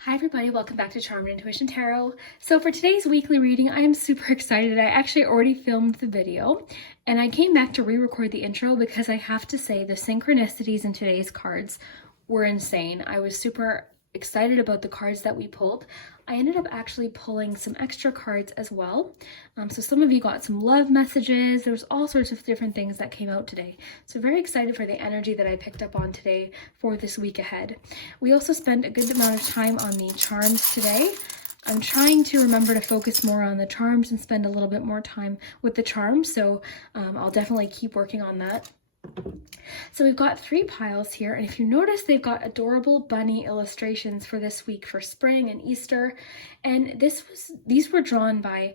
Hi everybody, welcome back to Charmed Intuition Tarot. So for today's weekly reading, I am super excited. I actually already filmed the video and I came back to re-record the intro because I have to say the synchronicities in today's cards were insane. I was super excited about the cards that we pulled. I ended up actually pulling some extra cards as well. So some of you got some love messages. There was all sorts of different things that came out today. So very excited for the energy that I picked up on today for this week ahead. We also spent a good amount of time on the charms today. I'm trying to remember to focus more on the charms and spend a little bit more time with the charms. So I'll definitely keep working on that. So we've got 3 piles here, and if you notice, they've got adorable bunny illustrations for this week for spring and Easter. And these were drawn by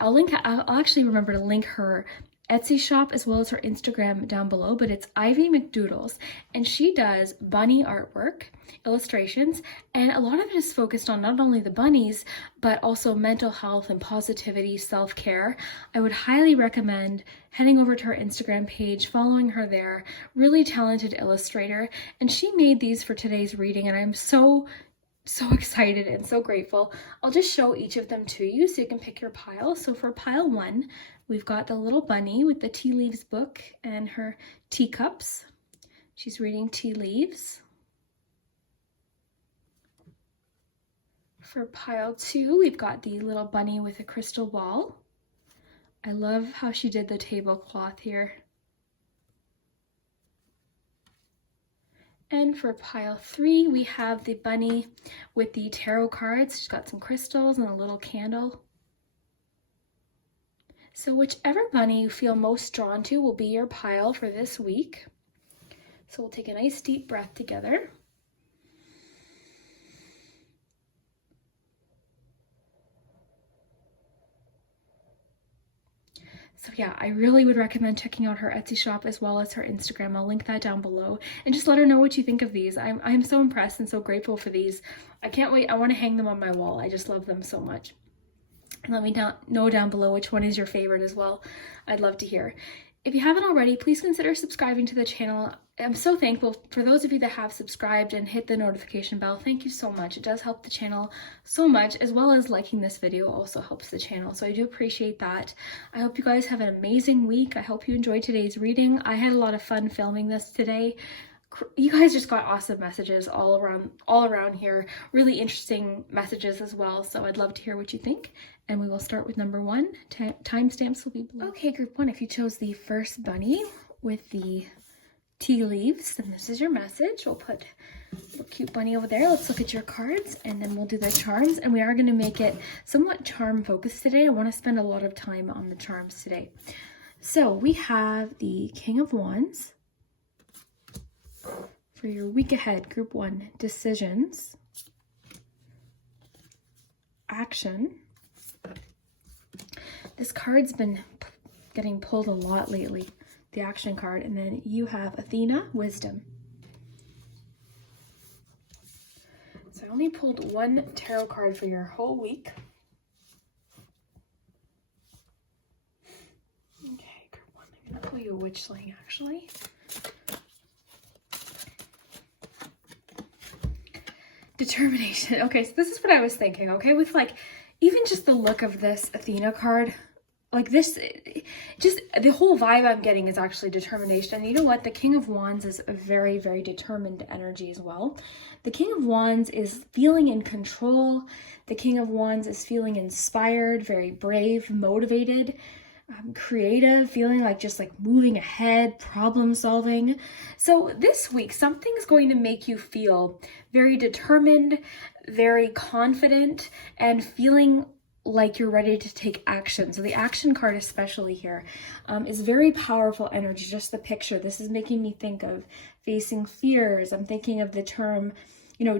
I'll actually remember to link her Etsy shop as well as her Instagram down below, but it's Ivymacdoodles, and she does bunny artwork, illustrations, and a lot of it is focused on not only the bunnies, but also mental health and positivity, self-care. I would highly recommend heading over to her Instagram page, following her there. Really talented illustrator, and she made these for today's reading, and I'm so excited and so grateful. I'll just show each of them to you so you can pick your pile. So for pile 1, we've got the little bunny with the tea leaves book and her teacups. She's reading tea leaves. For pile 2, we've got the little bunny with a crystal ball. I love how she did the tablecloth here. And for pile 3, we have the bunny with the tarot cards. She's got some crystals and a little candle. So whichever bunny you feel most drawn to will be your pile for this week. So we'll take a nice deep breath together. So yeah, I really would recommend checking out her Etsy shop as well as her Instagram. I'll link that down below, and just let her know what you think of these. I'm so impressed and so grateful for these. I can't wait. I want to hang them on my wall. I just love them so much. And let me know down below which one is your favorite as well. I'd love to hear. If you haven't already, please consider subscribing to the channel. I'm so thankful for those of you that have subscribed and hit the notification bell. Thank you so much. It does help the channel so much, as well as liking this video also helps the channel. So I do appreciate that. I hope you guys have an amazing week. I hope you enjoyed today's reading. I had a lot of fun filming this today. You guys just got awesome messages all around here. Really interesting messages as well. So I'd love to hear what you think. And we will start with number 1. Timestamps will be below. Okay, group 1, if you chose the first bunny with the tea leaves, then this is your message. We'll put a cute bunny over there. Let's look at your cards, and then we'll do the charms. And we are going to make it somewhat charm focused today. I want to spend a lot of time on the charms today. So we have the King of Wands. For your week ahead, group 1, decisions, action. This card's been getting pulled a lot lately, the action card. And then you have Athena, wisdom. So I only pulled 1 tarot card for your whole week. Okay, group 1, I'm going to pull you a witch sling actually. Determination. Okay, so this is what I was thinking, okay? With like, even just the look of this Athena card, like this, just the whole vibe I'm getting is actually determination. And you know what? The King of Wands is a very, very determined energy as well. The King of Wands is feeling in control. The King of Wands is feeling inspired, very brave, motivated, creative, feeling like just like moving ahead, problem solving. So this week, something's going to make you feel very determined, very confident, and feeling like you're ready to take action. So the action card, especially here, is very powerful energy. Just the picture. This is making me think of facing fears. I'm thinking of the term,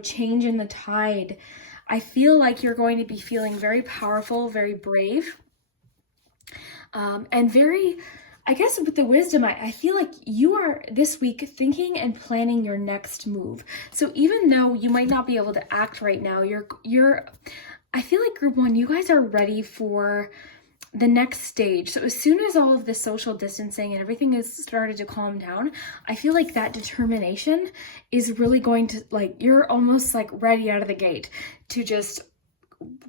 change in the tide. I feel like you're going to be feeling very powerful, very brave. And very, I guess with the wisdom, I feel like you are this week thinking and planning your next move. So even though you might not be able to act right now, I feel like group 1, you guys are ready for the next stage. So as soon as all of this social distancing and everything has started to calm down, I feel like that determination is really going to, like, you're almost like ready out of the gate to just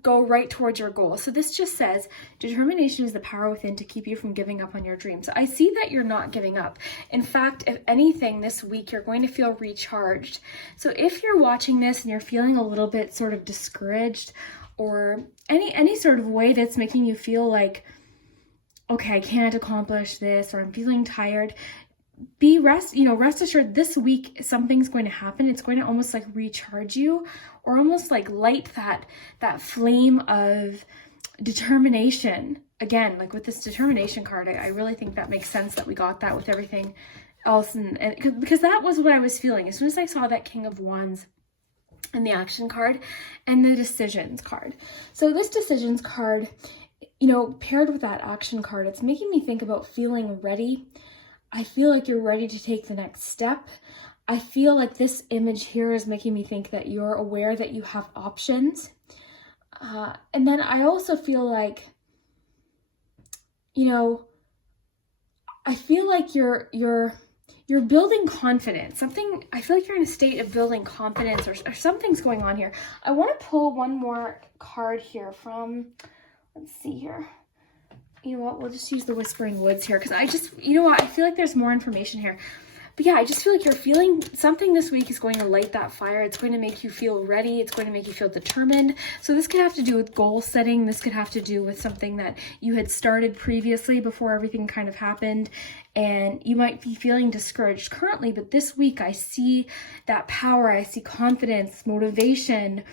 go right towards your goal. So this just says determination is the power within to keep you from giving up on your dreams. So I see that you're not giving up. In fact, if anything, this week you're going to feel recharged. So if you're watching this and you're feeling a little bit sort of discouraged, or any sort of way that's making you feel like, okay, I can't accomplish this, or I'm feeling tired, rest assured this week something's going to happen. It's going to almost like recharge you, or almost like light that flame of determination. Again, like with this determination card, I really think that makes sense that we got that with everything else, and because that was what I was feeling as soon as I saw that King of Wands and the action card and the decisions card. So this decisions card, paired with that action card, it's making me think about feeling ready. I feel like you're ready to take the next step. I feel like this image here is making me think that you're aware that you have options. And then I also feel like, I feel like you're building confidence. I feel like you're in a state of building confidence, or something's going on here. I want to pull one more card here from, let's see here. You know what, we'll just use the Whispering Woods here, because I feel like there's more information here. But yeah, I just feel like you're feeling something this week is going to light that fire. It's going to make you feel ready. It's going to make you feel determined. So this could have to do with goal setting. This could have to do with something that you had started previously before everything kind of happened. And you might be feeling discouraged currently, but this week I see that power. I see confidence, motivation,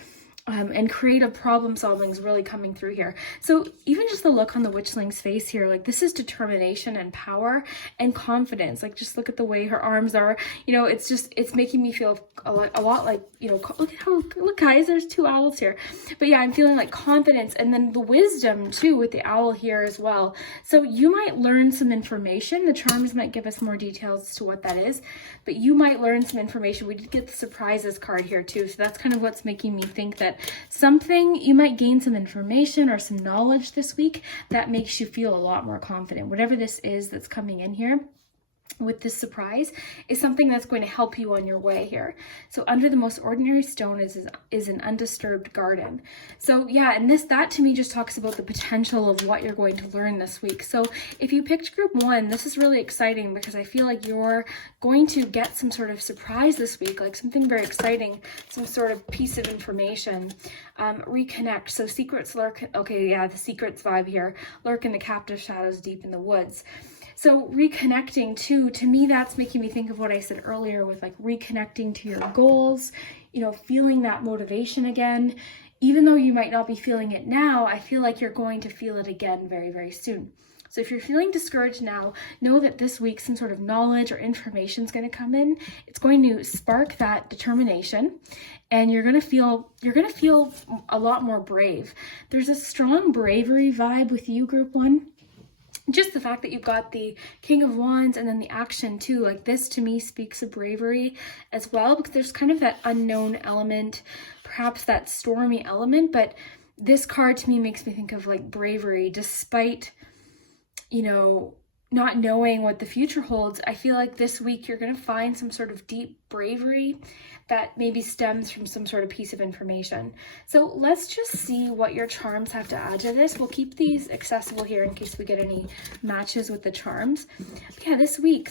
and creative problem solving is really coming through here. So even just the look on the witchling's face here, like this is determination and power and confidence. Like just look at the way her arms are, it's making me feel a lot like, look guys, there's two owls here. But yeah, I'm feeling like confidence, and then the wisdom too with the owl here as well. So you might learn some information. The charms might give us more details as to what that is, but you might learn some information. We did get the surprises card here too. So that's kind of what's making me think that you might gain some information or some knowledge this week that makes you feel a lot more confident. Whatever this is that's coming in here with this surprise is something that's going to help you on your way here. So under the most ordinary stone is an undisturbed garden. So yeah, and that to me just talks about the potential of what you're going to learn this week. So if you picked group 1, this is really exciting, because I feel like you're going to get some sort of surprise this week, like something very exciting, some sort of piece of information. Reconnect. So secrets lurk. Okay, yeah, the secrets vibe here. Lurk in the captive shadows deep in the woods. So reconnecting too, to me, that's making me think of what I said earlier with like reconnecting to your goals, feeling that motivation again. Even though you might not be feeling it now, I feel like you're going to feel it again very, very soon. So if you're feeling discouraged now, know that this week some sort of knowledge or information is going to come in. It's going to spark that determination, and you're going to feel a lot more brave. There's a strong bravery vibe with you, group 1. Just the fact that you've got the King of Wands and then the action too, like this to me speaks of bravery as well, because there's kind of that unknown element, perhaps that stormy element, but this card to me makes me think of like bravery despite, not knowing what the future holds. I feel like this week you're going to find some sort of deep bravery that maybe stems from some sort of piece of information. So let's just see what your charms have to add to this. We'll keep these accessible here in case we get any matches with the charms. But yeah, this week,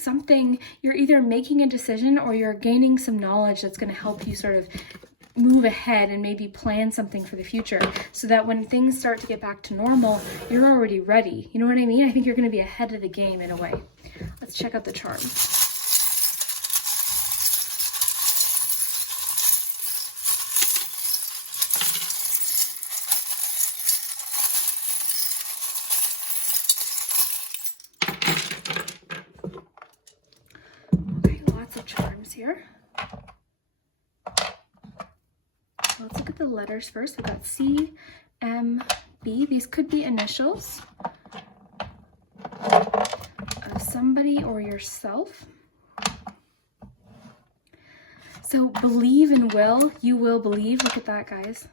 you're either making a decision or you're gaining some knowledge that's going to help you sort of move ahead and maybe plan something for the future, so that when things start to get back to normal, you're already ready. You know what I mean? I think you're going to be ahead of the game in a way. Let's check out the charms. Okay, lots of charms here. Let's look at the letters first. We've got C, M, B. These could be initials of somebody or yourself. So believe and will. You will believe. Look at that, guys.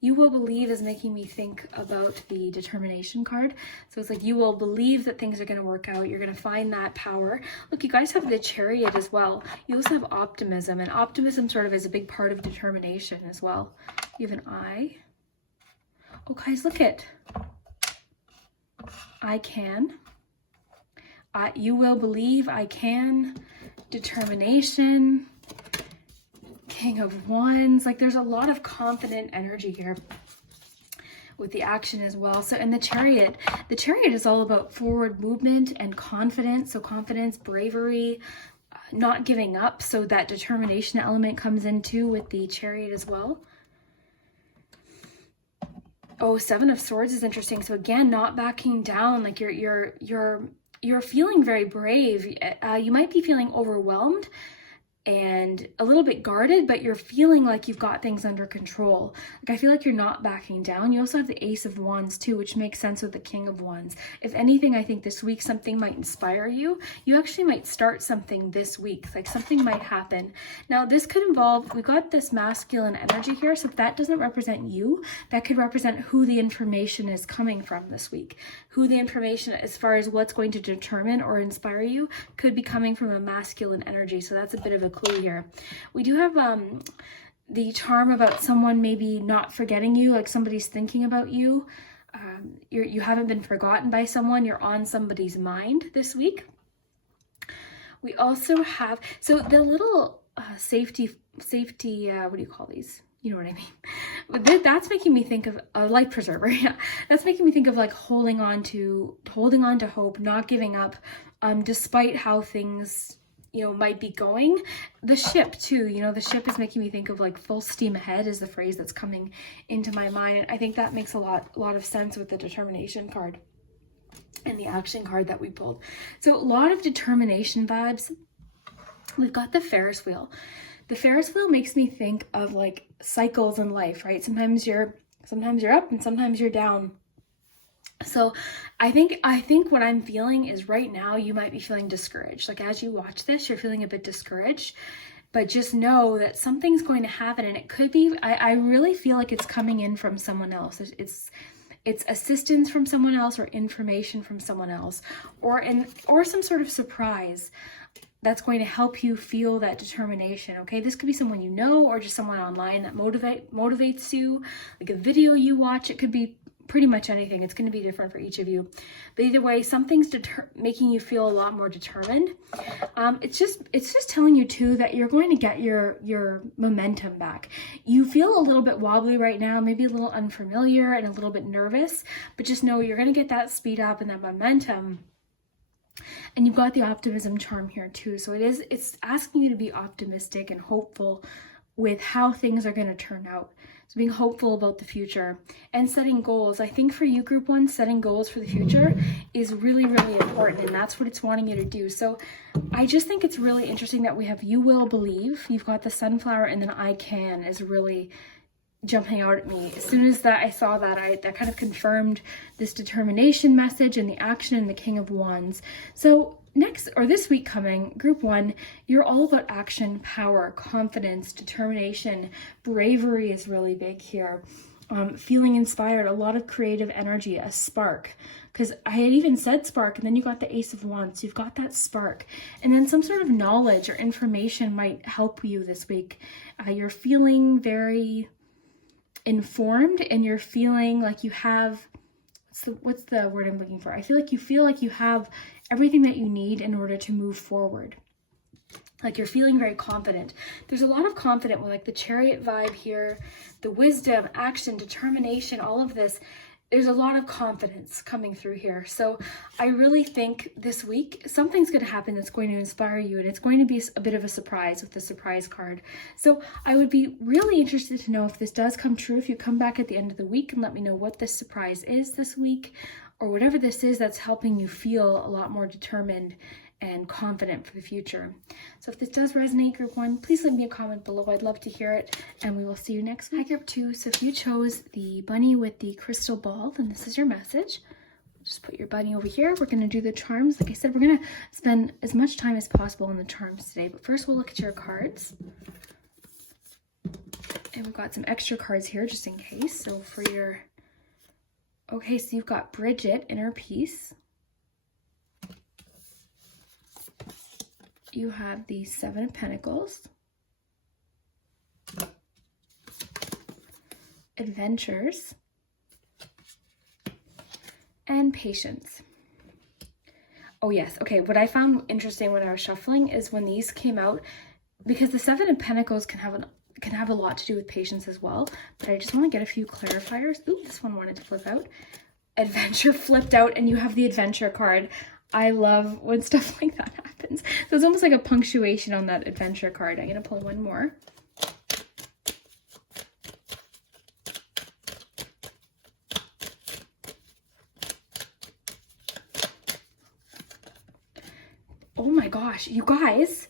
You will believe is making me think about the determination card. So it's like you will believe that things are going to work out. You're going to find that power. Look, you guys have the Chariot as well. You also have optimism, and optimism sort of is a big part of determination as well. You have an eye. Oh, guys, look at. I can. You will believe I can. Determination. King of Wands. Like there's a lot of confident energy here with the action as well. So, and the Chariot is all about forward movement and confidence. So confidence, bravery, not giving up. So that determination element comes in too with the Chariot as well. Oh, Seven of Swords is interesting. So again, not backing down. Like you're feeling very brave. You might be feeling overwhelmed and a little bit guarded, but you're feeling like you've got things under control. Like I feel like you're not backing down. You also have the Ace of Wands too, which makes sense with the King of Wands. If anything, I think this week something might inspire you. You actually might start something this week, like something might happen. Now this could involve, we've got this masculine energy here, so if that doesn't represent you, that could represent who the information is coming from this week. Who the information, as far as what's going to determine or inspire you, could be coming from a masculine energy. So that's a bit of a clue here. We do have the charm about someone maybe not forgetting you, like somebody's thinking about you. You haven't been forgotten by someone. You're on somebody's mind this week. We also have, so the little safety, what do you call these? You know what I mean? But that's making me think of a life preserver. Yeah, that's making me think of like holding on to hope, not giving up, despite how things, you know, might be going. The ship too, you know, the ship is making me think of like full steam ahead is the phrase that's coming into my mind. And I think that makes a lot of sense with the determination card and the action card that we pulled. So a lot of determination vibes. We've got the Ferris wheel. The Ferris wheel makes me think of like cycles in life, right? Sometimes you're up and sometimes you're down. So I think what I'm feeling is right now you might be feeling discouraged. Like as you watch this, you're feeling a bit discouraged, but just know that something's going to happen, and it could be, I really feel like it's coming in from someone else. It's assistance from someone else or information from someone else or some sort of surprise that's going to help you feel that determination. Okay, this could be someone you know or just someone online that motivates you, like a video you watch. It could be pretty much anything. It's going to be different for each of you, but either way, something's making you feel a lot more determined. It's just telling you too that you're going to get your momentum back. You feel a little bit wobbly right now, maybe a little unfamiliar and a little bit nervous, but just know you're going to get that speed up and that momentum. And you've got the optimism charm here too. So it's asking you to be optimistic and hopeful with how things are going to turn out. So being hopeful about the future and setting goals. I think for you, Group 1, setting goals for the future is really, really important. And that's what it's wanting you to do. So I just think it's really interesting that we have you will believe. You've got the sunflower, and then I can is really jumping out at me. As soon as I saw that, that kind of confirmed this determination message and the action in the King of Wands. So next, or this week coming, Group 1, you're all about action, power, confidence, determination. Bravery is really big here. Feeling inspired, a lot of creative energy, a spark. Because I had even said spark, and then you got the Ace of Wands. So you've got that spark. And then some sort of knowledge or information might help you this week. You're feeling very informed, and you're feeling like you have, what's the word I'm looking for? I feel like you have everything that you need in order to move forward. Like you're feeling very confident. There's a lot of confidence with like the Chariot vibe here, the wisdom, action, determination, all of this. There's a lot of confidence coming through here. So I really think this week something's going to happen that's going to inspire you, and it's going to be a bit of a surprise with the surprise card. So I would be really interested to know if this does come true, if you come back at the end of the week and let me know what this surprise is this week, or whatever this is that's helping you feel a lot more determined and confident for the future. So if this does resonate, Group 1, please leave me a comment below. I'd love to hear it, and we will see you next week. Hi, Group 2. So if you chose the bunny with the crystal ball, then this is your message. Just put your bunny over here. We're going to do the charms. Like I said, we're going to spend as much time as possible on the charms today, but first we'll look at your cards. And we've got some extra cards here just in case. So for your, okay, so you've got Bridget, inner peace. You have the Seven of Pentacles. Adventures. And patience. Oh yes, okay, what I found interesting when I was shuffling is when these came out, because the Seven of Pentacles can have a lot to do with patience as well, but I just want to get a few clarifiers. Ooh, this one wanted to flip out. Adventure flipped out, and you have the adventure card. I love when stuff like that happens. So it's almost like a punctuation on that adventure card. I'm going to pull one more. Oh my gosh, you guys.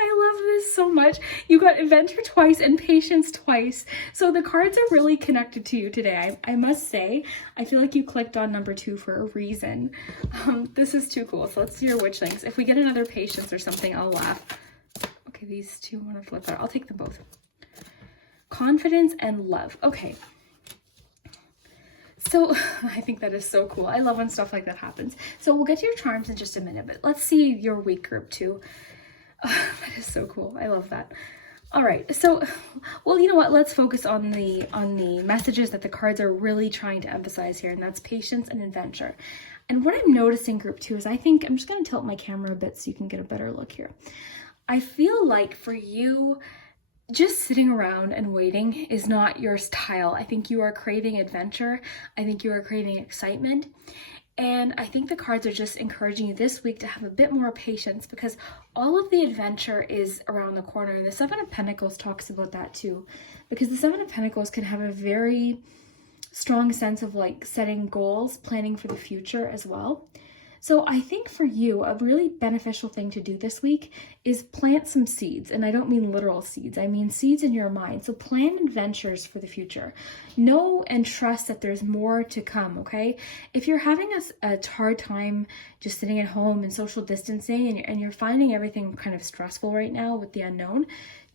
I love this so much. You got adventure twice and patience twice. So the cards are really connected to you today. I must say, I feel like you clicked on number 2 for a reason. This is too cool. So let's do your witchlings. If we get another patience or something, I'll laugh. Okay, these two want to flip out. I'll take them both. Confidence and love. Okay. So I think that is so cool. I love when stuff like that happens. So we'll get to your charms in just a minute, but let's see your week group too. That is so cool. I love that. All right. So, well, you know what? Let's focus on the messages that the cards are really trying to emphasize here, and that's patience and adventure. And what I'm noticing, group 2, is I think I'm just going to tilt my camera a bit so you can get a better look here. I feel like for you, just sitting around and waiting is not your style. I think you are craving adventure. I think you are craving excitement. And I think the cards are just encouraging you this week to have a bit more patience, because all of the adventure is around the corner. And the Seven of Pentacles talks about that too, because the Seven of Pentacles can have a very strong sense of like setting goals, planning for the future as well. So I think for you, a really beneficial thing to do this week is plant some seeds. And I don't mean literal seeds. I mean seeds in your mind. So plan adventures for the future. Know and trust that there's more to come, okay? If you're having a hard time just sitting at home and social distancing and you're finding everything kind of stressful right now with the unknown,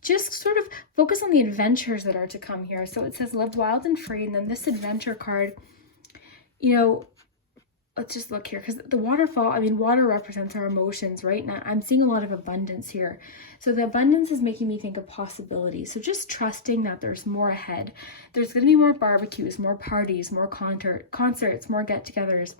just sort of focus on the adventures that are to come here. So it says live wild and free. And then this adventure card, you know, let's just look here, because the waterfall, I mean, water represents our emotions, right? Now I'm seeing a lot of abundance here. So the abundance is making me think of possibilities. So just trusting that there's more ahead. There's going to be more barbecues, more parties, more concerts, more get-togethers.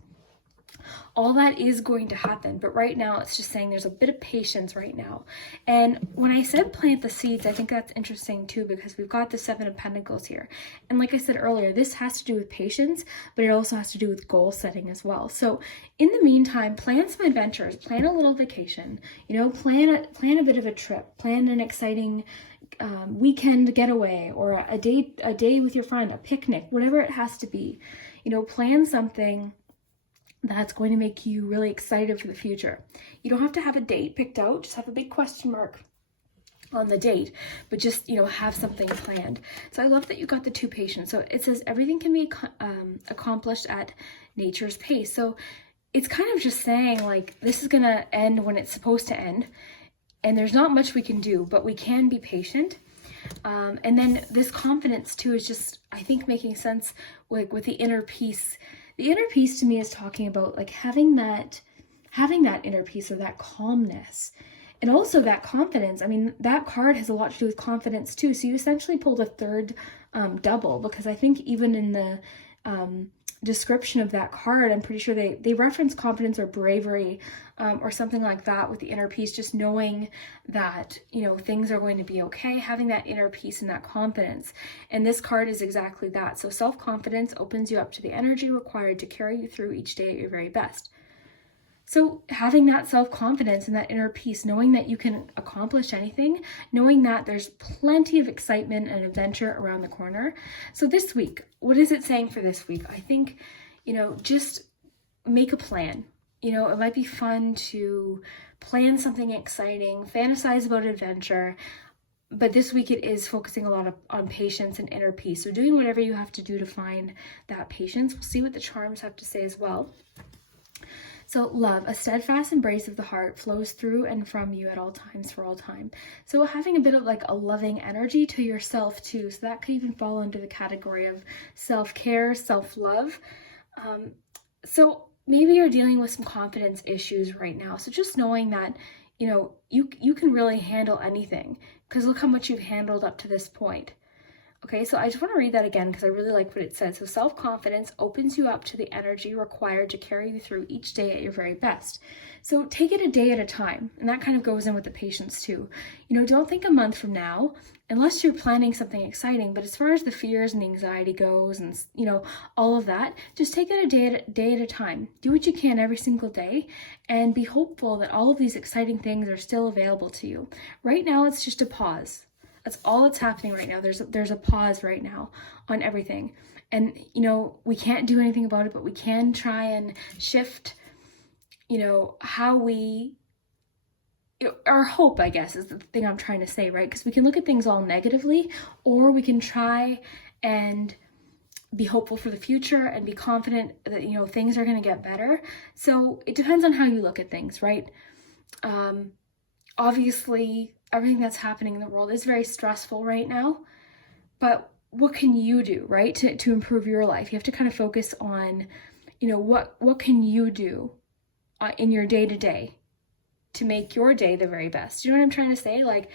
All that is going to happen, but right now it's just saying there's a bit of patience right now. And when I said plant the seeds, I think that's interesting too, because we've got the Seven of Pentacles here. And like I said earlier, this has to do with patience, but it also has to do with goal setting as well. So in the meantime, plan some adventures, plan a little vacation, you know, plan a bit of a trip, plan an exciting weekend getaway, or a day with your friend, a picnic, whatever it has to be. You know, plan something that's going to make you really excited for the future. You don't have to have a date picked out, just have a big question mark on the date, but just, you know, have something planned. So I love that you got the 2 patience. So it says everything can be accomplished at nature's pace. So it's kind of just saying like, this is going to end when it's supposed to end. And there's not much we can do, but we can be patient. And then this confidence too is just, I think, making sense with the inner peace. The inner peace to me is talking about like having that inner peace, or that calmness, and also that confidence. I mean, that card has a lot to do with confidence too. So you essentially pulled a third double, because I think even in the description of that card, I'm pretty sure they reference confidence or bravery or something like that with the inner peace, just knowing that, you know, things are going to be okay, having that inner peace and that confidence. And this card is exactly that. So self-confidence opens you up to the energy required to carry you through each day at your very best. So having that self-confidence and that inner peace, knowing that you can accomplish anything, knowing that there's plenty of excitement and adventure around the corner. So this week, what is it saying for this week? I think, you know, just make a plan. You know, it might be fun to plan something exciting, fantasize about adventure, but this week it is focusing a lot on patience and inner peace. So doing whatever you have to do to find that patience. We'll see what the charms have to say as well. So love, a steadfast embrace of the heart, flows through and from you at all times for all time. So having a bit of like a loving energy to yourself too. So that could even fall under the category of self-care, self-love. So maybe you're dealing with some confidence issues right now. So just knowing that, you know, you can really handle anything, because look how much you've handled up to this point. Okay, so I just want to read that again because I really like what it says. So self-confidence opens you up to the energy required to carry you through each day at your very best. So take it a day at a time. And that kind of goes in with the patience too. You know, don't think a month from now, unless you're planning something exciting. But as far as the fears and the anxiety goes and, you know, all of that, just take it a day at a time. Do what you can every single day and be hopeful that all of these exciting things are still available to you. Right now, it's just a pause. That's all that's happening right now. There's a pause right now on everything. And, you know, we can't do anything about it, but we can try and shift, you know, how our hope, I guess, is the thing I'm trying to say, right? Because we can look at things all negatively, or we can try and be hopeful for the future and be confident that, you know, things are going to get better. So it depends on how you look at things, right? Obviously, everything that's happening in the world is very stressful right now, but what can you do, right, to improve your life? You have to kind of focus on, you know, what can you do in your day-to-day to make your day the very best? You know what I'm trying to say? Like,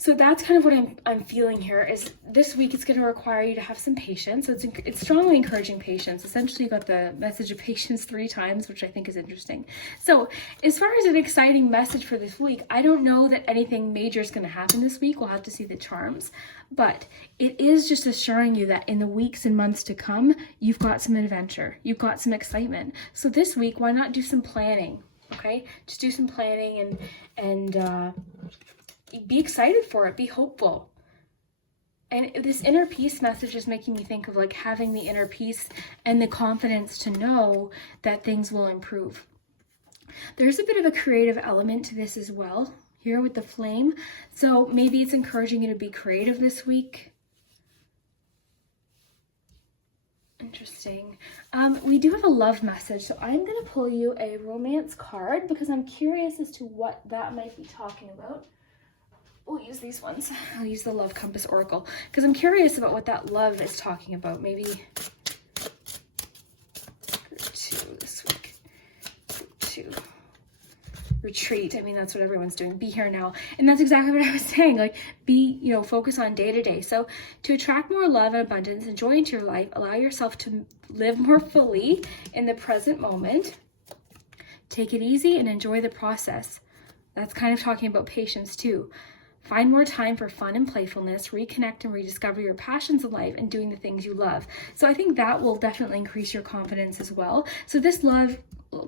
so that's kind of what I'm feeling here, is this week it's going to require you to have some patience. So it's strongly encouraging patience. Essentially, you got the message of patience 3 times, which I think is interesting. So as far as an exciting message for this week, I don't know that anything major is going to happen this week. We'll have to see the charms. But it is just assuring you that in the weeks and months to come, you've got some adventure. You've got some excitement. So this week, why not do some planning? Okay? Just do some planning and be excited for it. Be hopeful. And this inner peace message is making me think of like having the inner peace and the confidence to know that things will improve. There's a bit of a creative element to this as well here with the flame. So maybe it's encouraging you to be creative this week. Interesting. We do have a love message. So I'm going to pull you a romance card because I'm curious as to what that might be talking about. We'll use these ones. I'll use the Love Compass Oracle because I'm curious about what that love is talking about. Maybe group 2 this week. Group 2. Retreat. I mean, that's what everyone's doing. Be here now. And that's exactly what I was saying. Like, be, you know, focus on day to day. So to attract more love and abundance and joy into your life, allow yourself to live more fully in the present moment. Take it easy and enjoy the process. That's kind of talking about patience too. Find more time for fun and playfulness, reconnect and rediscover your passions in life and doing the things you love. So I think that will definitely increase your confidence as well. So this love,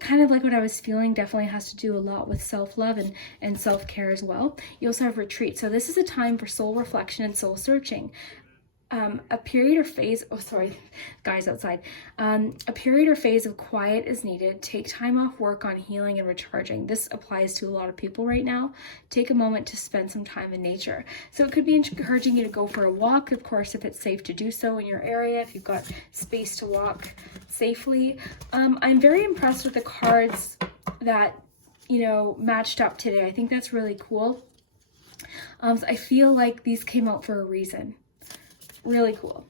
kind of like what I was feeling, definitely has to do a lot with self-love and self-care as well. You also have retreat. So this is a time for soul reflection and soul searching. A period or phase, guys outside, a period or phase of quiet is needed. Take time off work on healing and recharging. This applies to a lot of people right now. Take a moment to spend some time in nature. So it could be encouraging you to go for a walk, of course, if it's safe to do so in your area, if you've got space to walk safely. I'm very impressed with the cards that, you know, matched up today. I think that's really cool. So I feel like these came out for a reason. Really cool.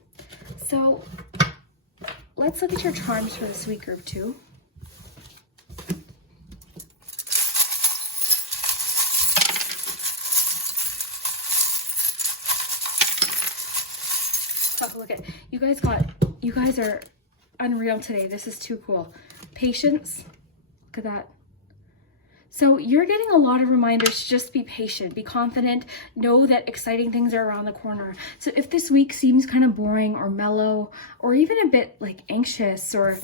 So let's look at your charms for this week, group 2. Oh, look at you guys are unreal today. This is too cool. Patience. Look at that. So you're getting a lot of reminders to just be patient, be confident, know that exciting things are around the corner. So if this week seems kind of boring or mellow or even a bit like anxious, or,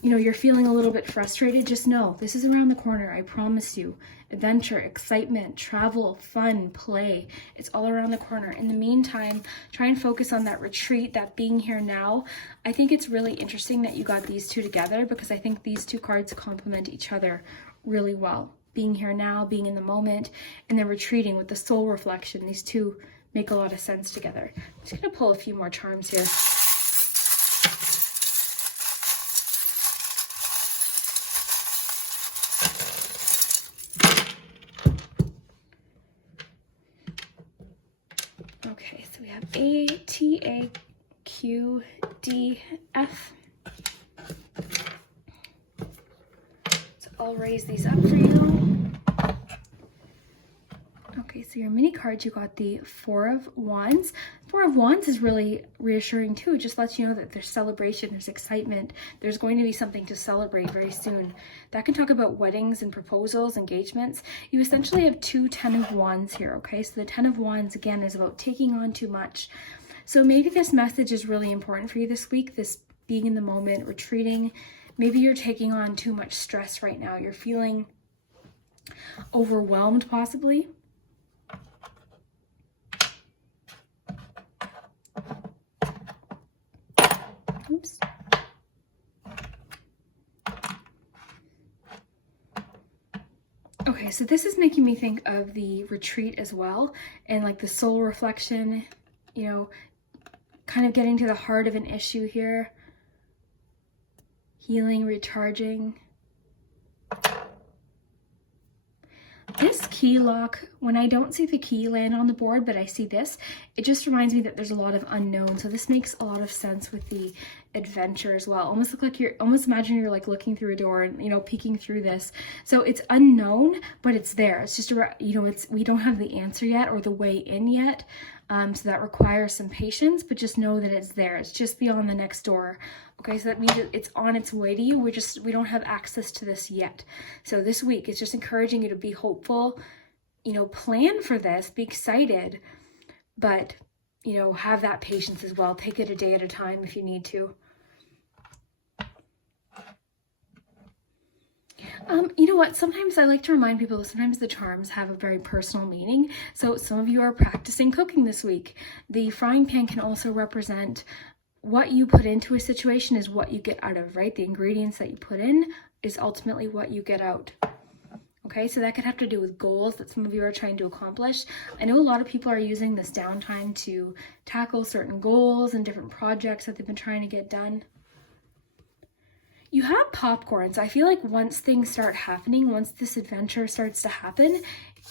you know, you're feeling a little bit frustrated, just know this is around the corner. I promise you. Adventure, excitement, travel, fun, play. It's all around the corner. In the meantime, try and focus on that retreat, that being here now. I think it's really interesting that you got these two together because I think these two cards complement each other really well. Being here now, being in the moment, and then retreating with the soul reflection. These two make a lot of sense together. I'm just going to pull a few more charms here. Okay, so we have A, T, A, Q, D, F. So I'll raise these up for you. Okay, so your mini cards, you got the Four of Wands. Four of Wands is really reassuring too. It just lets you know that there's celebration, there's excitement. There's going to be something to celebrate very soon. That can talk about weddings and proposals, engagements. You essentially have two Ten of Wands here, okay? So the Ten of Wands, again, is about taking on too much. So maybe this message is really important for you this week, this being in the moment, retreating. Maybe you're taking on too much stress right now. You're feeling overwhelmed, possibly. Oops. Okay, so this is making me think of the retreat as well, and like the soul reflection, you know, kind of getting to the heart of an issue here, healing, recharging. This key lock, when I don't see the key land on the board, but I see this, it just reminds me that there's a lot of unknown. So this makes a lot of sense with the adventure as well. Almost look like almost imagine you're like looking through a door and, you know, peeking through this. So it's unknown, but it's there. It's just, you know, we don't have the answer yet or the way in yet. So that requires some patience, but just know that it's there. It's just beyond the next door. Okay, so that means it's on its way to you. We don't have access to this yet. So this week, it's just encouraging you to be hopeful, you know, plan for this, be excited, but, you know, have that patience as well. Take it a day at a time if you need to. You know what? Sometimes I like to remind people that sometimes the charms have a very personal meaning. So some of you are practicing cooking this week. The frying pan can also represent what you put into a situation is what you get out of, right? The ingredients that you put in is ultimately what you get out. Okay, so that could have to do with goals that some of you are trying to accomplish. I know a lot of people are using this downtime to tackle certain goals and different projects that they've been trying to get done. You have popcorn, so I feel like once things start happening, once this adventure starts to happen,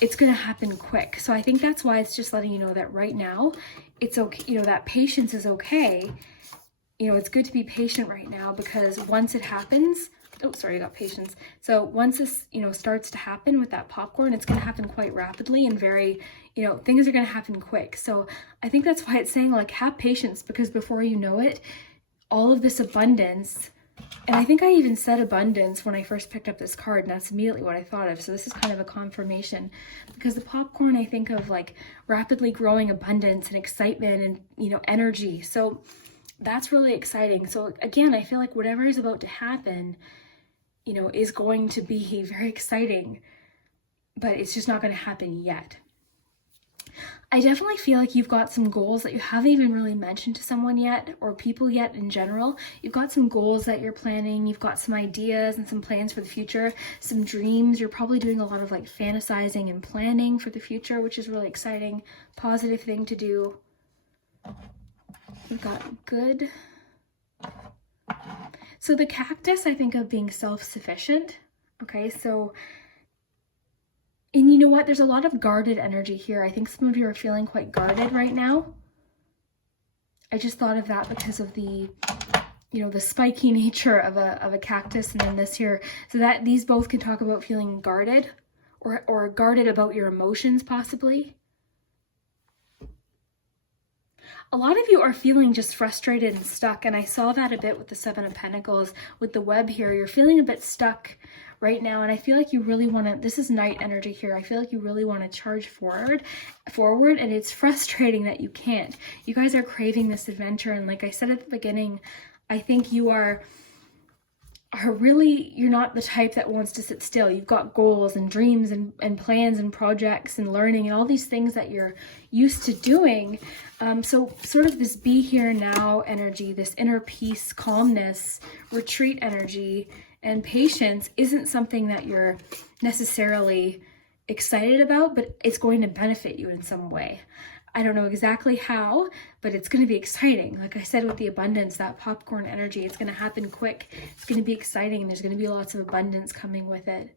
it's going to happen quick. So I think that's why it's just letting you know that right now, it's okay, you know, that patience is okay. You know, it's good to be patient right now because once it happens, oh, sorry, I got patience. So once this, you know, starts to happen with that popcorn, it's going to happen quite rapidly and very, you know, things are going to happen quick. So I think that's why it's saying like, have patience because before you know it, all of this abundance. And I think I even said abundance when I first picked up this card, and that's immediately what I thought of. So this is kind of a confirmation because the popcorn, I think of like rapidly growing abundance and excitement and, you know, energy. So that's really exciting. So again, I feel like whatever is about to happen, you know, is going to be very exciting, but it's just not going to happen yet. I definitely feel like you've got some goals that you haven't even really mentioned to someone yet or people yet in general. You've got some goals that you're planning. You've got some ideas and some plans for the future, some dreams. You're probably doing a lot of like fantasizing and planning for the future, which is really exciting, positive thing to do. We've got good. So the cactus, I think of being self-sufficient. Okay, so and you know what? There's a lot of guarded energy here. I think some of you are feeling quite guarded right now. I just thought of that because of the, you know, the spiky nature of a cactus and then this here. So that these both can talk about feeling guarded or guarded about your emotions possibly. A lot of you are feeling just frustrated and stuck. And I saw that a bit with the Seven of Pentacles with the web here. You're feeling a bit stuck right now. And I feel like you really want to, this is night energy here. I feel like you really want to charge forward. And it's frustrating that you can't. You guys are craving this adventure. And like I said at the beginning, I think you are really, you're not the type that wants to sit still. You've got goals and dreams and plans and projects and learning and all these things that you're used to doing. So sort of this be here now energy, this inner peace, calmness, retreat energy, and patience isn't something that you're necessarily excited about, but it's going to benefit you in some way. I don't know exactly how, but it's going to be exciting. Like I said, with the abundance, that popcorn energy, it's going to happen quick. It's going to be exciting. There's going to be lots of abundance coming with it.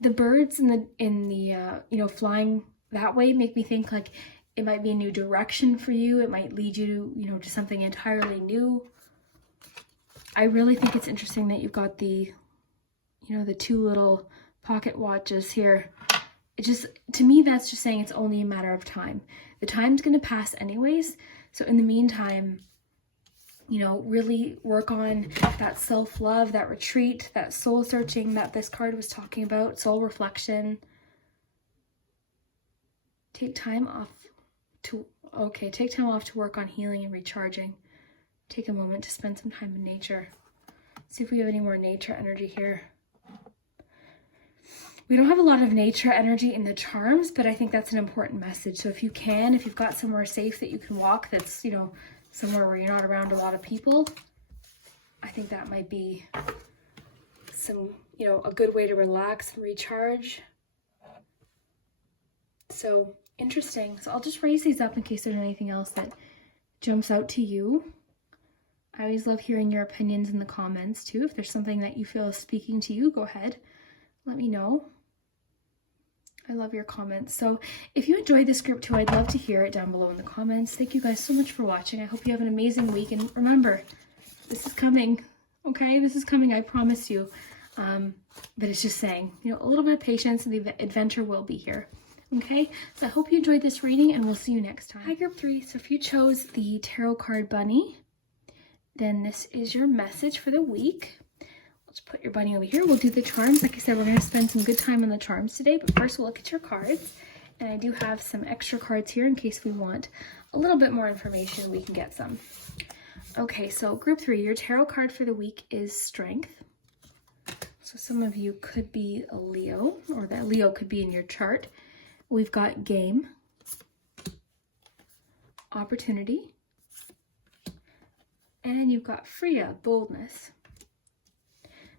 The birds in the you know, flying that way make me think like it might be a new direction for you. It might lead you to, you know, to something entirely new. I really think it's interesting that you've got the, you know, the two little pocket watches here. It just, to me, that's just saying it's only a matter of time. The time's going to pass anyways. So in the meantime, you know, really work on that self-love, that retreat, that soul searching that this card was talking about, soul reflection. Take time off to work on healing and recharging. Take a moment to spend some time in nature. See if we have any more nature energy here. We don't have a lot of nature energy in the charms, but I think that's an important message. So if you can, if you've got somewhere safe that you can walk, that's, you know, somewhere where you're not around a lot of people, I think that might be some, you know, a good way to relax and recharge. So interesting. So I'll just raise these up in case there's anything else that jumps out to you. I always love hearing your opinions in the comments too. If there's something that you feel is speaking to you, go ahead, let me know. I love your comments. So if you enjoyed this group too, I'd love to hear it down below in the comments. Thank you guys so much for watching. I hope you have an amazing week. And remember, this is coming, okay? This is coming, I promise you. But it's just saying, you know, a little bit of patience and the adventure will be here. Okay, so I hope you enjoyed this reading and we'll see you next time. Hi, group 3. So if you chose the tarot card bunny, then this is your message for the week. Let's put your bunny over here. We'll do the charms. Like I said, we're going to spend some good time on the charms today, but first we'll look at your cards. And I do have some extra cards here in case we want a little bit more information. We can get some. Okay, so group 3, your tarot card for the week is Strength. So some of you could be a Leo, or that Leo could be in your chart. We've got Game, Opportunity, and you've got Freya, Boldness.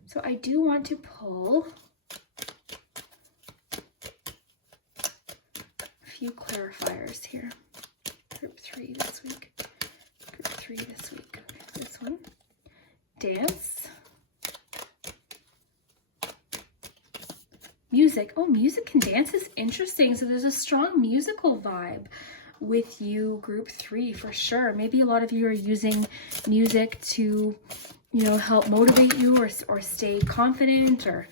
So I do want to pull a few clarifiers here. Group 3 this week. Group 3 this week. Okay, this one. Dance. Music. Oh, music and dance is interesting. So there's a strong musical vibe with you, group 3, for sure. Maybe a lot of you are using music to, you know, help motivate you or stay confident or...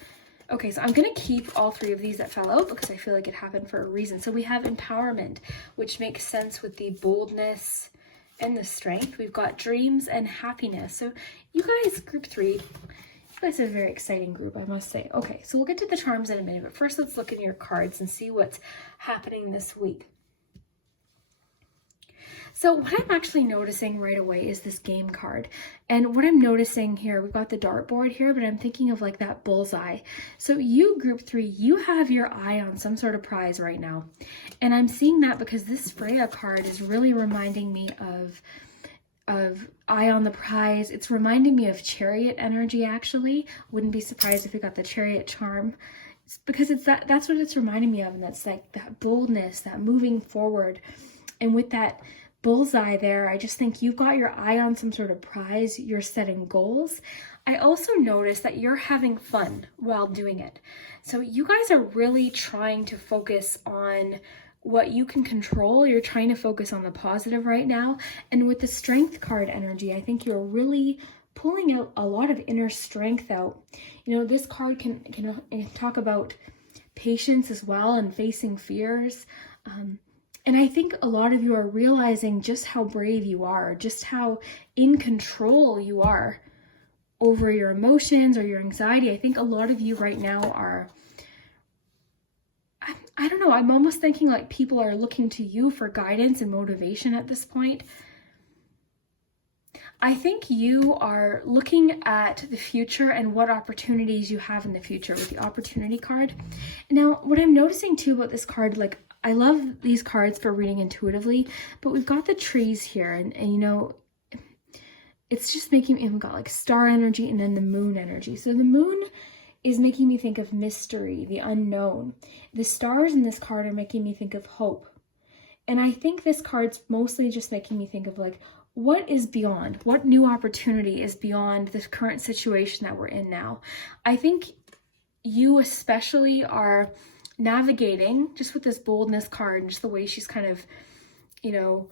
Okay, so I'm going to keep all 3 of these that fell out because I feel like it happened for a reason. So we have empowerment, which makes sense with the boldness and the strength. We've got dreams and happiness. So you guys, group 3, you guys are a very exciting group, I must say. Okay, so we'll get to the charms in a minute, but first let's look at your cards and see what's happening this week. So what I'm actually noticing right away is this Game card. And what I'm noticing here, we've got the dartboard here, but I'm thinking of like that bullseye. So you, group 3, you have your eye on some sort of prize right now. And I'm seeing that because this Freya card is really reminding me of eye on the prize. It's reminding me of Chariot energy, actually. Wouldn't be surprised if we got the Chariot charm. It's because it's that's what it's reminding me of. And that's like that boldness, that moving forward. And with that bullseye there, I just think you've got your eye on some sort of prize. You're setting goals. I also notice that you're having fun while doing it. So you guys are really trying to focus on what you can control. You're trying to focus on the positive right now. And with the Strength card energy, I think you're really pulling out a lot of inner strength out. You know, this card can talk about patience as well and facing fears. And I think a lot of you are realizing just how brave you are, just how in control you are over your emotions or your anxiety. I think a lot of you right now are, I don't know, I'm almost thinking like people are looking to you for guidance and motivation at this point. I think you are looking at the future and what opportunities you have in the future with the Opportunity card. Now, what I'm noticing too about this card, like, I love these cards for reading intuitively, but we've got the trees here and you know, it's just making me, we've got like star energy and then the moon energy. So the moon is making me think of mystery, the unknown. The stars in this card are making me think of hope. And I think this card's mostly just making me think of like, what is beyond? What new opportunity is beyond this current situation that we're in now? I think you especially are navigating, just with this boldness card and just the way she's kind of, you know,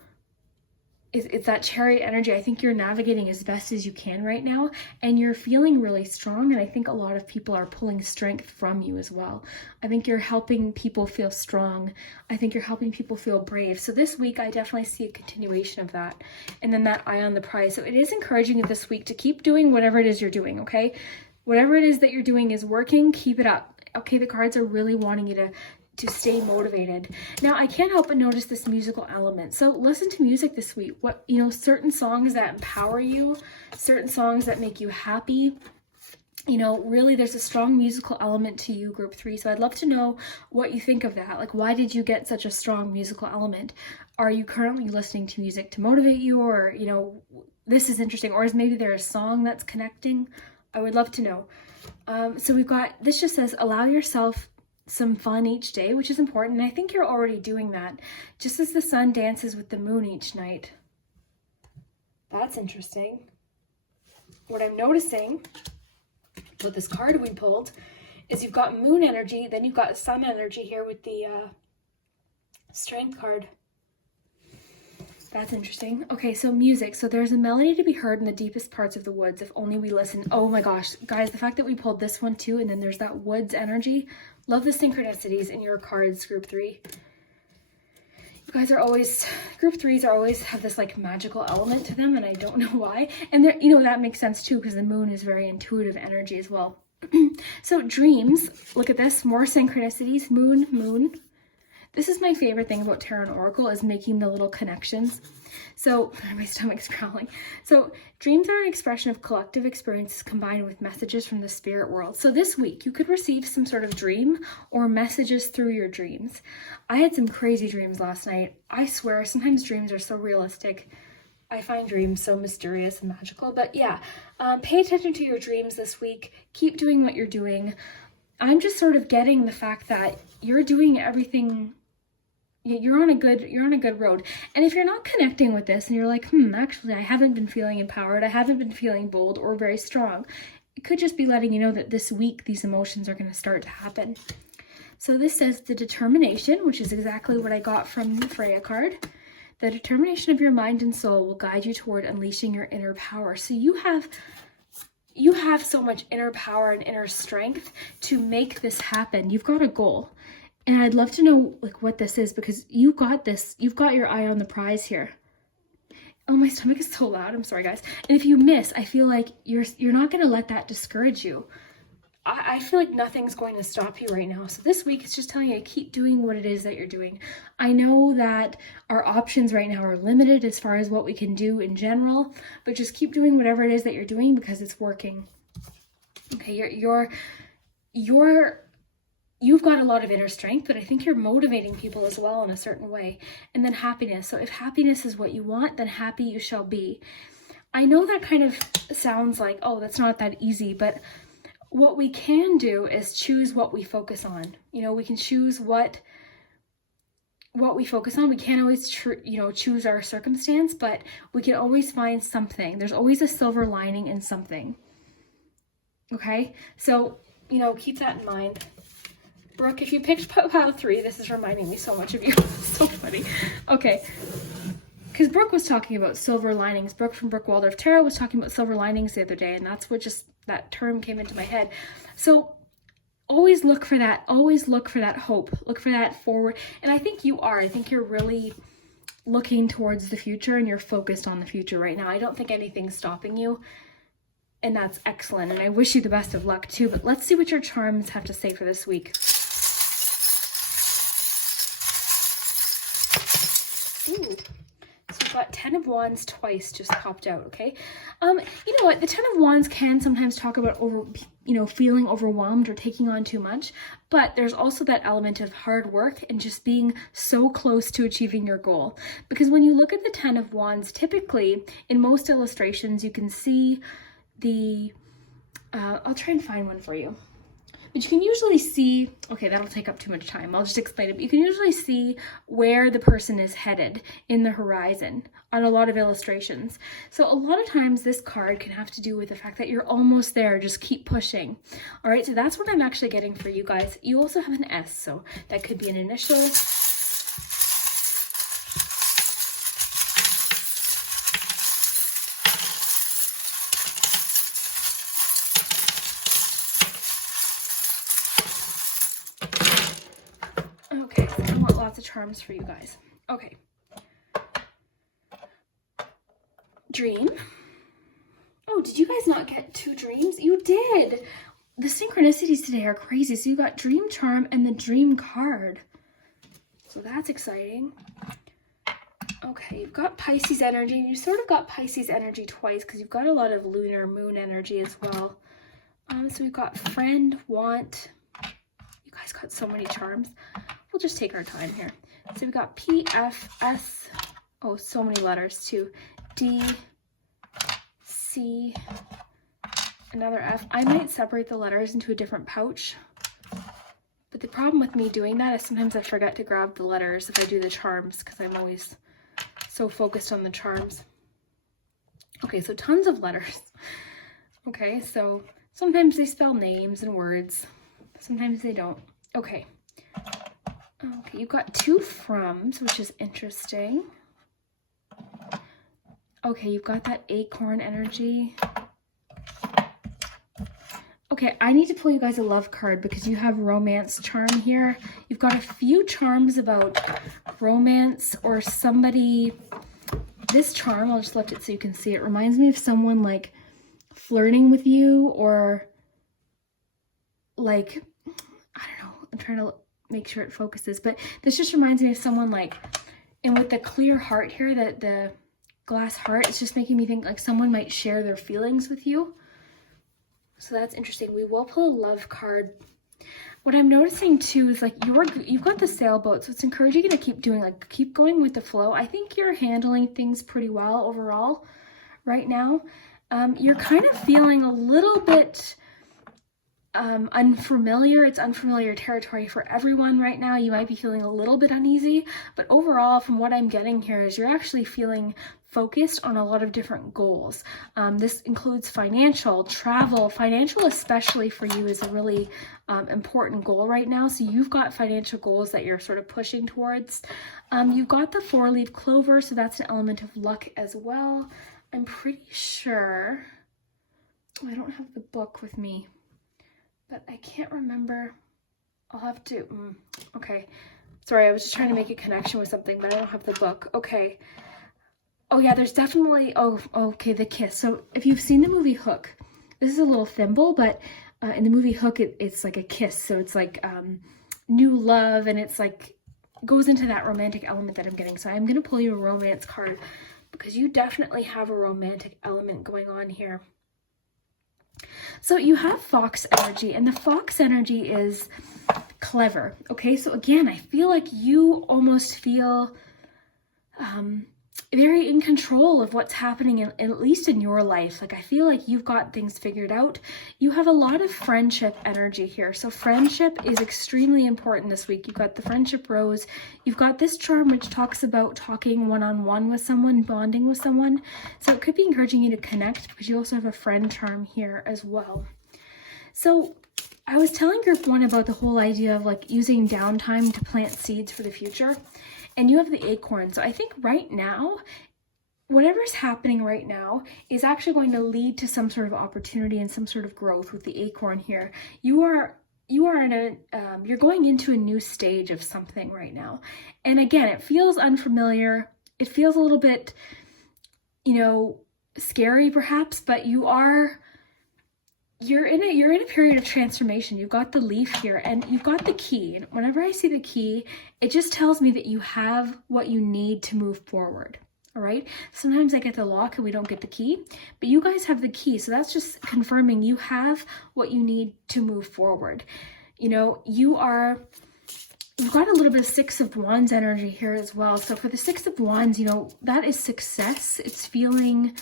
it's that chariot energy. I think you're navigating as best as you can right now, and you're feeling really strong. And I think a lot of people are pulling strength from you as well. I think you're helping people feel strong. I think you're helping people feel brave. So this week, I definitely see a continuation of that. And then that eye on the prize. So it is encouraging you this week to keep doing whatever it is you're doing, okay? Whatever it is that you're doing is working, keep it up. Okay, the cards are really wanting you to stay motivated. Now, I can't help but notice this musical element. So listen to music this week. What, you know, certain songs that empower you, certain songs that make you happy. You know, really there's a strong musical element to you, group 3. So I'd love to know what you think of that. Like, why did you get such a strong musical element? Are you currently listening to music to motivate you, or, you know, this is interesting, or is maybe there a song that's connecting? I would love to know. So we've got, this just says, allow yourself some fun each day, which is important. And I think you're already doing that, just as the sun dances with the moon each night. That's interesting. What I'm noticing with this card we pulled is you've got moon energy, then you've got sun energy here with the strength card. That's interesting. Okay, so music. So there's a melody to be heard in the deepest parts of the woods if only we listen. Oh my gosh, guys, the fact that we pulled this one too, and then there's that woods energy. Love the synchronicities in your cards, group 3. You guys are always, group 3s are always have this like magical element to them, and I don't know why. And there, you know, that makes sense too, because the moon is very intuitive energy as well. So dreams, look at this, more synchronicities, moon, moon. This is my favorite thing about Tarot and Oracle, is making the little connections. So, my stomach's growling. So, dreams are an expression of collective experiences combined with messages from the spirit world. So this week, you could receive some sort of dream or messages through your dreams. I had some crazy dreams last night. I swear, sometimes dreams are so realistic. I find dreams so mysterious and magical. But yeah, pay attention to your dreams this week. Keep doing what you're doing. I'm just sort of getting the fact that you're doing everything. You're on a good road. And if you're not connecting with this and you're like, actually I haven't been feeling empowered, I haven't been feeling bold or very strong, it could just be letting you know that this week these emotions are going to start to happen. So this says the determination, which is exactly what I got from the Freya card. The determination of your mind and soul will guide you toward unleashing your inner power. So you have so much inner power and inner strength to make this happen. You've got a goal. And I'd love to know like what this is, because you got this. You've got your eye on the prize here. Oh, my stomach is so loud. I'm sorry, guys. And if you miss, I feel like you're not going to let that discourage you. I feel like nothing's going to stop you right now. So this week, it's just telling you to keep doing what it is that you're doing. I know that our options right now are limited as far as what we can do in general, but just keep doing whatever it is that you're doing because it's working. Okay, you've got a lot of inner strength, but I think you're motivating people as well in a certain way. And then happiness. So if happiness is what you want, then happy you shall be. I know that kind of sounds like, oh, that's not that easy, but what we can do is choose what we focus on. You know, we can choose what we focus on. We can't always, choose our circumstance, but we can always find something. There's always a silver lining in something. Okay? So, keep that in mind. Brooke, if you picked pile 3, this is reminding me so much of you. So funny. Okay. Because Brooke was talking about silver linings. Brooke from Brooke Waldorf Tarot was talking about silver linings the other day, and that's what that term came into my head. So always look for that. Always look for that hope. Look for that forward. And I think you are. I think you're really looking towards the future, and you're focused on the future right now. I don't think anything's stopping you. And that's excellent. And I wish you the best of luck too. But let's see what your charms have to say for this week. Ooh. So we've got 10 of Wands twice just popped out, okay? You know what? The 10 of Wands can sometimes talk about feeling overwhelmed or taking on too much, but there's also that element of hard work and just being so close to achieving your goal. Because when you look at the 10 of Wands, typically in most illustrations, you can see the, I'll try and find one for you. but you can usually see, okay, that'll take up too much time. I'll just explain it. But you can usually see where the person is headed in the horizon on a lot of illustrations. So a lot of times this card can have to do with the fact that you're almost there, just keep pushing. All right, so that's what I'm actually getting for you guys. You also have an S, so that could be an initial. Okay, so I want lots of charms for you guys. Okay. Dream. Oh, did you guys not get 2 dreams? You did. The synchronicities today are crazy. So you got dream charm and the dream card. So that's exciting. Okay, you've got Pisces energy. You sort of got Pisces energy twice because you've got a lot of lunar moon energy as well. So we've got friend, want. You guys got so many charms. We'll just take our time here. So we've got P, F, S. Oh, so many letters too. D, C, another F. I might separate the letters into a different pouch. But the problem with me doing that is sometimes I forget to grab the letters if I do the charms because I'm always so focused on the charms. Okay, so tons of letters. Okay, so sometimes they spell names and words. Sometimes they don't. Okay. Okay, you've got 2 froms, which is interesting. Okay, you've got that acorn energy. Okay, I need to pull you guys a love card because you have romance charm here. You've got a few charms about romance or somebody. This charm, I'll just lift it so you can see it, reminds me of someone like flirting with you or like, I don't know, I'm trying to make sure it focuses, but this just reminds me of someone like, and with the clear heart here, the glass heart, it's just making me think like someone might share their feelings with you. So that's interesting. We will pull a love card. What I'm noticing too is like you've got the sailboat, so it's encouraging you to keep doing, like keep going with the flow. I think you're handling things pretty well overall right now. You're kind of feeling a little bit unfamiliar. It's unfamiliar territory for everyone right now. You might be feeling a little bit uneasy, but overall from what I'm getting here is you're actually feeling focused on a lot of different goals. This includes financial, travel. Financial especially for you is a really important goal right now. So you've got financial goals that you're sort of pushing towards. You've got the 4-leaf clover, so that's an element of luck as well. I'm pretty sure, I don't have the book with me, but I can't remember. I'll have to, okay. Sorry, I was just trying to make a connection with something, but I don't have the book. Okay. Oh yeah, there's definitely, okay, the kiss. So if you've seen the movie Hook, this is a little thimble, but in the movie Hook, it's like a kiss. So it's like new love, and it's like, goes into that romantic element that I'm getting. So I'm going to pull you a romance card because you definitely have a romantic element going on here. So you have fox energy, and the fox energy is clever. Okay, so again, I feel like you almost feel very in control of what's happening, at least in your life. Like I feel like you've got things figured out. You have a lot of friendship energy here. So friendship is extremely important this week. You've got the friendship rose. You've got this charm which talks about talking one-on-one with someone, bonding with someone. So it could be encouraging you to connect because you also have a friend charm here as well. So I was telling group 1 about the whole idea of like using downtime to plant seeds for the future. And you have the acorn. So I think right now, whatever's happening right now is actually going to lead to some sort of opportunity and some sort of growth with the acorn here. You're going into a new stage of something right now. And again, it feels unfamiliar. It feels a little bit, scary perhaps, but you're in a period of transformation. You've got the leaf here and you've got the key. And whenever I see the key, it just tells me that you have what you need to move forward. All right. Sometimes I get the lock and we don't get the key, but you guys have the key. So that's just confirming you have what you need to move forward. You've got a little bit of 6 of Wands energy here as well. So for the 6 of Wands, that is success. It's feeling,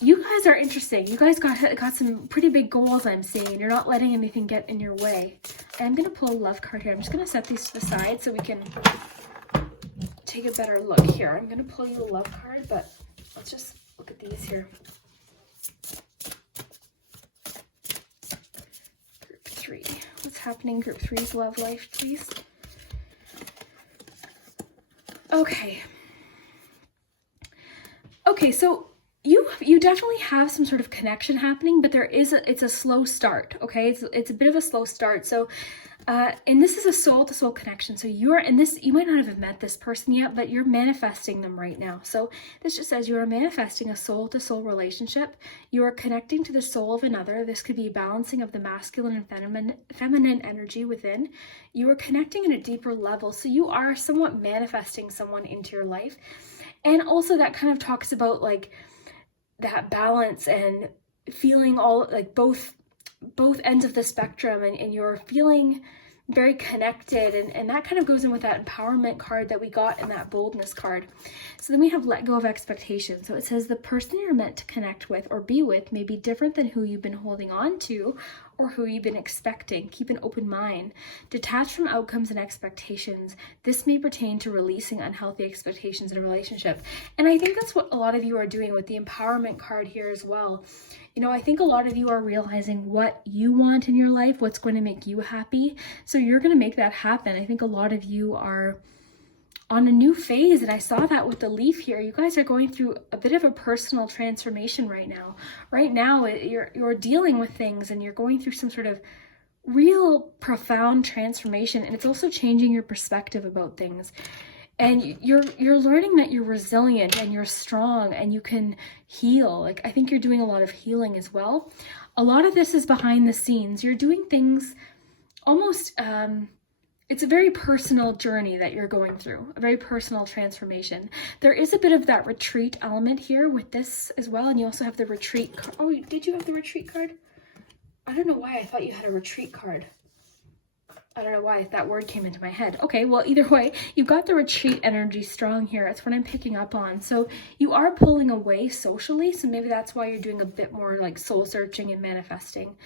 you guys are interesting. You guys got some pretty big goals, I'm seeing, and you're not letting anything get in your way. I'm going to pull a love card here. I'm just going to set these to the side so we can take a better look here. I'm going to pull you a love card, but let's just look at these here. Group 3. What's happening, Group 3's love life, please? Okay. Okay, so you definitely have some sort of connection happening, but it's a slow start, okay? It's a bit of a slow start. So and this is a soul-to-soul connection. So you might not have met this person yet, but you're manifesting them right now. So this just says you are manifesting a soul-to-soul relationship. You are connecting to the soul of another. This could be balancing of the masculine and feminine energy within. You are connecting at a deeper level. So you are somewhat manifesting someone into your life. And also that kind of talks about like that balance and feeling all like both ends of the spectrum, and you're feeling very connected, and that kind of goes in with that empowerment card that we got in that boldness card. So then we have let go of expectations. So it says the person you're meant to connect with or be with may be different than who you've been holding on to or who you've been expecting. Keep an open mind. Detach from outcomes and expectations. This may pertain to releasing unhealthy expectations in a relationship. And I think that's what a lot of you are doing with the empowerment card here as well. You know, I think a lot of you are realizing what you want in your life, what's going to make you happy. So you're going to make that happen. I think a lot of you are on a new phase, and I saw that with the leaf here. You guys are going through a bit of a personal transformation right now. Right now, you're dealing with things, and you're going through some sort of real profound transformation, and it's also changing your perspective about things. And you're learning that you're resilient and you're strong and you can heal. Like, I think you're doing a lot of healing as well. A lot of this is behind the scenes. You're doing things almost, it's a very personal journey that you're going through, a very personal transformation. There is a bit of that retreat element here with this as well. And you also have the retreat card. Oh, did you have the retreat card? I don't know why I thought you had a retreat card. I don't know why that word came into my head. Okay, well, either way, you've got the retreat energy strong here. That's what I'm picking up on. So you are pulling away socially. So maybe that's why you're doing a bit more like soul searching and manifesting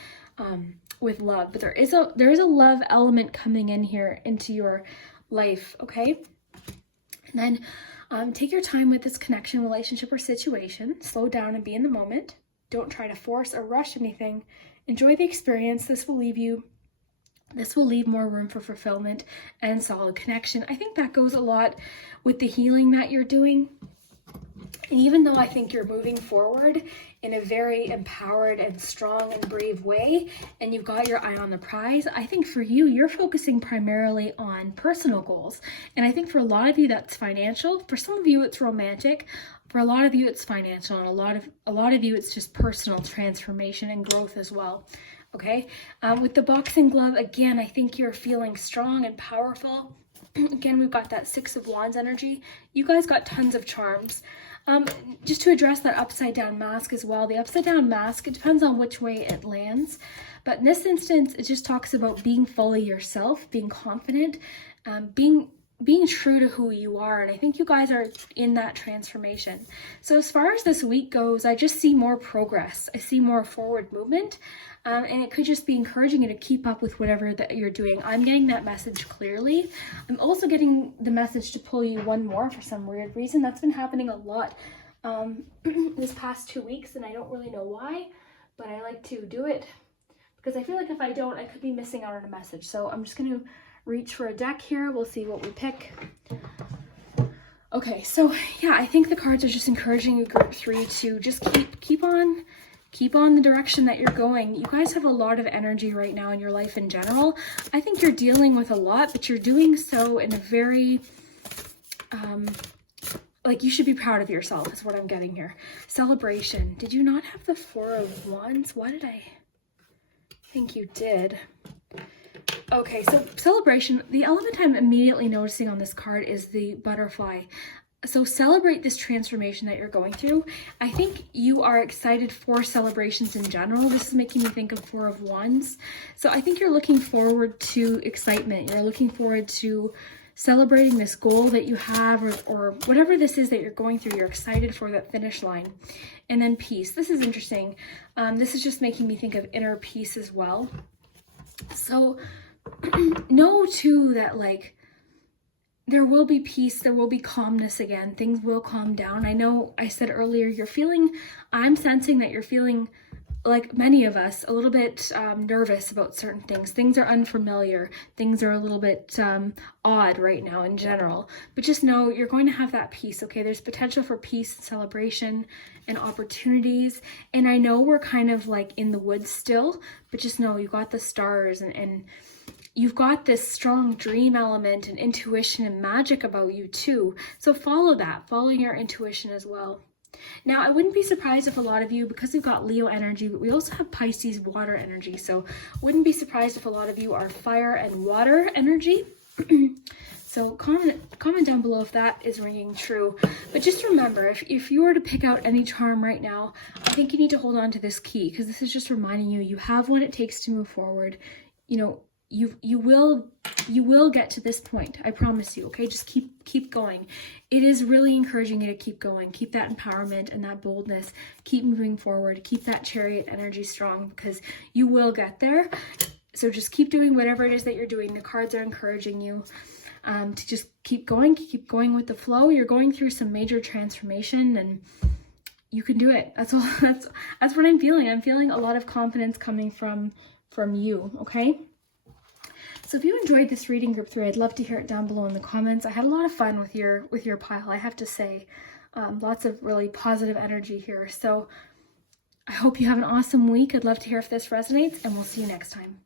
with love. But there is a love element coming in here into your life, okay? And then take your time with this connection, relationship, or situation. Slow down and be in the moment. Don't try to force or rush anything. Enjoy the experience. This will leave more room for fulfillment and solid connection. I think that goes a lot with the healing that you're doing. And even though I think you're moving forward in a very empowered and strong and brave way, and you've got your eye on the prize, I think for you, you're focusing primarily on personal goals. And I think for a lot of you, that's financial. For some of you, it's romantic. For a lot of you, it's financial. And a lot of you, it's just personal transformation and growth as well. Okay, with the boxing glove, again, I think you're feeling strong and powerful. Again, we've got that Six of Wands energy. You guys got tons of charms. Just to address that upside down mask as well. The upside down mask, it depends on which way it lands. But in this instance, it just talks about being fully yourself, being confident, being true to who you are. And I think you guys are in that transformation. So as far as this week goes, I just see more progress. I see more forward movement. And it could just be encouraging you to keep up with whatever that you're doing. I'm getting that message clearly. I'm also getting the message to pull you one more for some weird reason. That's been happening a lot this past 2 weeks, and I don't really know why, but I like to do it because I feel like if I don't, I could be missing out on a message. So I'm just going to reach for a deck here. We'll see what we pick. Okay, so yeah, I think the cards are just encouraging you, Group 3, to just keep on the direction that you're going. You guys have a lot of energy right now in your life in general. I think you're dealing with a lot, but you're doing so in a very, like, you should be proud of yourself is what I'm getting here. Celebration. Did you not have the Four of Wands? Why did I think you did? Okay, so celebration. The element I'm immediately noticing on this card is the butterfly. So celebrate this transformation that you're going through. I think you are excited for celebrations in general. This is making me think of Four of Wands. So I think you're looking forward to excitement. You're looking forward to celebrating this goal that you have, or whatever this is that you're going through. You're excited for that finish line. And then peace. This is interesting. This is just making me think of inner peace as well. So know too that like, there will be peace, there will be calmness again, things will calm down. I know I said earlier, I'm sensing that you're feeling, like many of us, a little bit nervous about certain things. Things are unfamiliar, things are a little bit odd right now in general, but just know you're going to have that peace, okay? There's potential for peace, celebration, and opportunities. And I know we're kind of like in the woods still, but just know you got the stars, and you've got this strong dream element and intuition and magic about you too. So follow that, follow your intuition as well. Now, I wouldn't be surprised if a lot of you, because we've got Leo energy, but we also have Pisces water energy. So wouldn't be surprised if a lot of you are fire and water energy. So comment down below if that is ringing true. But just remember, if you were to pick out any charm right now, I think you need to hold on to this key, because this is just reminding you, you have what it takes to move forward. You know, you will get to this point. I promise you, okay? Just keep going. It is really encouraging you to keep going. Keep that empowerment and that boldness. Keep moving forward. Keep that chariot energy strong, because you will get there. So just keep doing whatever it is that you're doing. The cards are encouraging you to just keep going with the flow. You're going through some major transformation, and you can do it. That's all. That's what I'm feeling. I'm feeling a lot of confidence coming from you, okay? So if you enjoyed this reading, group 3, I'd love to hear it down below in the comments. I had a lot of fun with your pile, I have to say. Lots of really positive energy here. So I hope you have an awesome week. I'd love to hear if this resonates, and we'll see you next time.